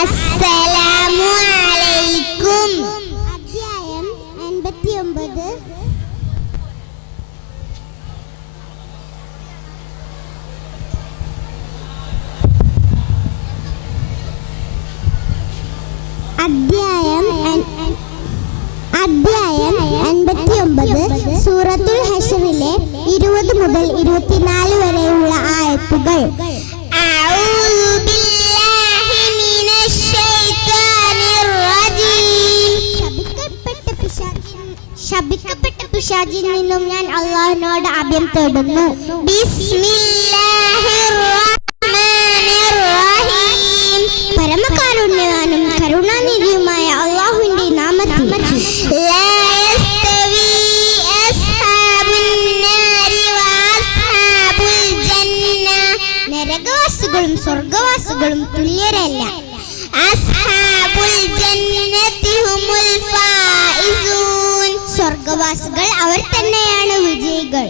അസ്സലാമു അലൈക്കും. അധ്യായം 89. അധ്യായം 89 സൂറത്തുൽ ഹശ്റിലെ 20 മുതൽ 24 വരെയുള്ള ആയത്തുകൾ. ശപിക്കപ്പെട്ട പിശാചിൽ നിന്നും ഞാൻ അല്ലാഹുവിനോട് അഭയം തേടുന്നു. ബിസ്മില്ലാഹിർ റഹ്മാനിർ റഹീം. പരമകാരുണ്യവാനും കരുണാനിധിയുമായ അല്ലാഹുവിന്റെ നാമത്തിൽ. ലാ യസ്തവി അസ്ഹാബുൻ നാരി വഅസ്ഹാബുൽ ജന്ന. നരകവാസികളും സ്വർഗ്ഗവാസികളും തുല്യരല്ല. അസ്ഹാബുൽ ജന്നതി ഹുമുൽ ഫായിസൂൻ. സ്വർഗ്ഗവാസികൾ അവർ തന്നെയാണ് വിജയികൾ.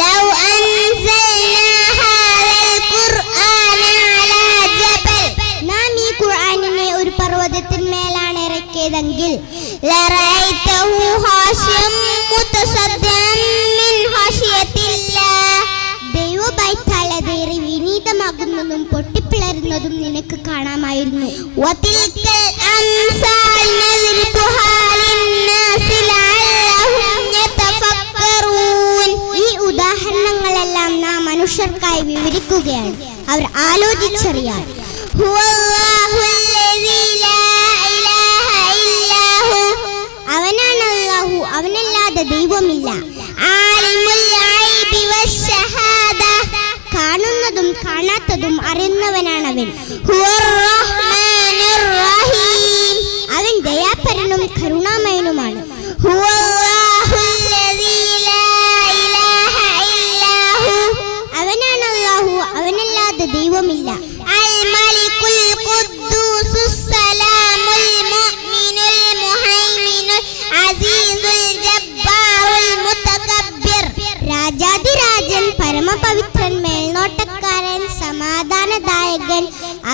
ലൗ അൻസൽനാ ഹാദൽ ഖുർആന അലാ ജബൽ. നാം ഈ ഖുർആനിനെ ഒരു പർവ്വതത്തിന്മേലാണ് ഇറക്കിയതെങ്കിൽ ലറഅയ്തഹു ഖാശിഅൻ മുതസദ്ദിഅൻ മിൻ ഖശിയത്തില്ലാഹ്. ദൈവഭയത്താലതേറെ വിനീതമാകുന്നതും പൊട്ടിപ്പിളരുന്നതും നിനക്ക് കാണാമായിരുന്നു. വതിൽകൽ അംസാൽ നദ്രിബുഹാ ലിന്നാസി ലഅല്ലഹും യതഫക്കറൂൻ. ഈ ഉദാഹരണങ്ങളെല്ലാം നാം മനുഷ്യർക്കായി വിവരിക്കുകയാണ്, അവർ ആലോചിച്ചറിയാൻ. ഹുവല്ലാഹുല്ലദീ ലാ ഇലാഹ ഇല്ലാഹു. അവനാണ് അല്ലാഹു, അവനല്ലാതെ ദൈവമില്ല. ആലിമുൽ ഗൈബി വശഹാദ. കാണുന്നതും കാണാത്തതും അറിയുന്നവനാണവൻ. ഹുവർ റഹ്മാനുർ റഹീം. അവൻ ദയാപരനും കരുണാമയനുമാണ്. ഹുവല്ലാഹുല്ലദീ ലാ ഇലാഹ ഇല്ലാഹു. അവനാണ് അല്ലാഹു, അവനല്ലാതെ ദൈവമില്ല. അൽ മലികുൽ ഖുദ്ദൂസുസ് സലാമുൽ മുഅ്മിനുൽ മുഹൈമിനുൽ അസീസുൽ ജബ്ബാറുൽ മുതകബ്ബിർ. രാജാധിരാജൻ, പരമപവിത്രൻ, മേൽനോട്ടക്കാരൻ, സമാധാനദായകൻ,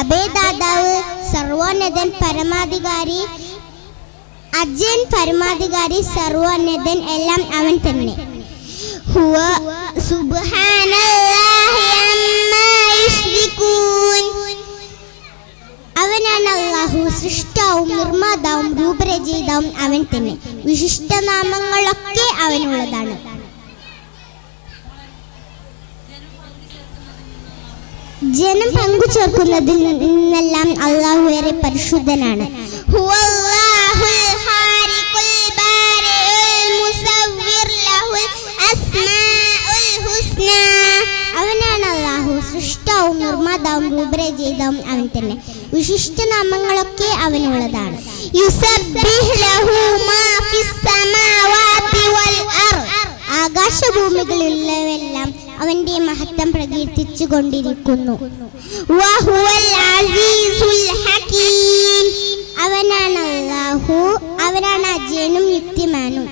അഭയദാതാവ്, സർവോന്നതൻ, പരമാധികാരി, അജയൻ, പരമാധികാരി, സർവോന്നതൻ, എല്ലാം അവൻ തന്നെ. ഹുവ സുബ്ഹാനല്ലാഹി അമ്മാ യുശ്രികൂൻ. അവനാണ് അല്ലാഹു, സൃഷ്ടാവും നിർമ്മാതാവും രൂപരചയിതാവും അവൻ തന്നെ. വിശിഷ്ടനാമങ്ങളൊക്കെ അവനുള്ളതാണ്. ജനം പങ്കുചേർക്കുന്നതിൽ നിന്നെല്ലാം അല്ലാഹു ഏറെ പരിശുദ്ധനാണ്. ഹുവല്ലാഹുൽ ഖാലിഖുൽ ബാരിഉൽ മുസവ്വിർ ലഹുൽ അസ്മാഉൽ ഹുസ്ന. അവനാണ് അല്ലാഹു, സൃഷ്ടാവും നിർമ്മാതാവും രൂപരചയിതാവും അവൻ തന്നെ. വിശിഷ്ടനാമങ്ങളൊക്കെ അവനുള്ളതാണ്. യുസബ്ബിഹു ലഹു മാ ഫിസ് സമാവാതി വൽ അർദ്. ആകാശഭൂമികളിലുള്ളവയെല്ലാം അവന്റെ മഹത്വം പ്രകീർത്തിച്ചു കൊണ്ടിരിക്കുന്നു. വഹുവൽ അസീസുൽ ഹകീം. അവനാണ് അല്ലാഹു, അവനാണ് അജയനും യുക്തിമാനും.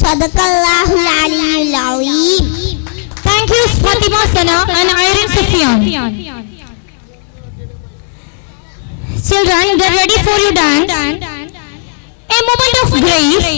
സദഖല്ലാഹുൽ അലിയ്യുൽ അലീം. Thank you, Fatima Sana and Irene Sufyan. Children, get ready for your dance. A moment of grace.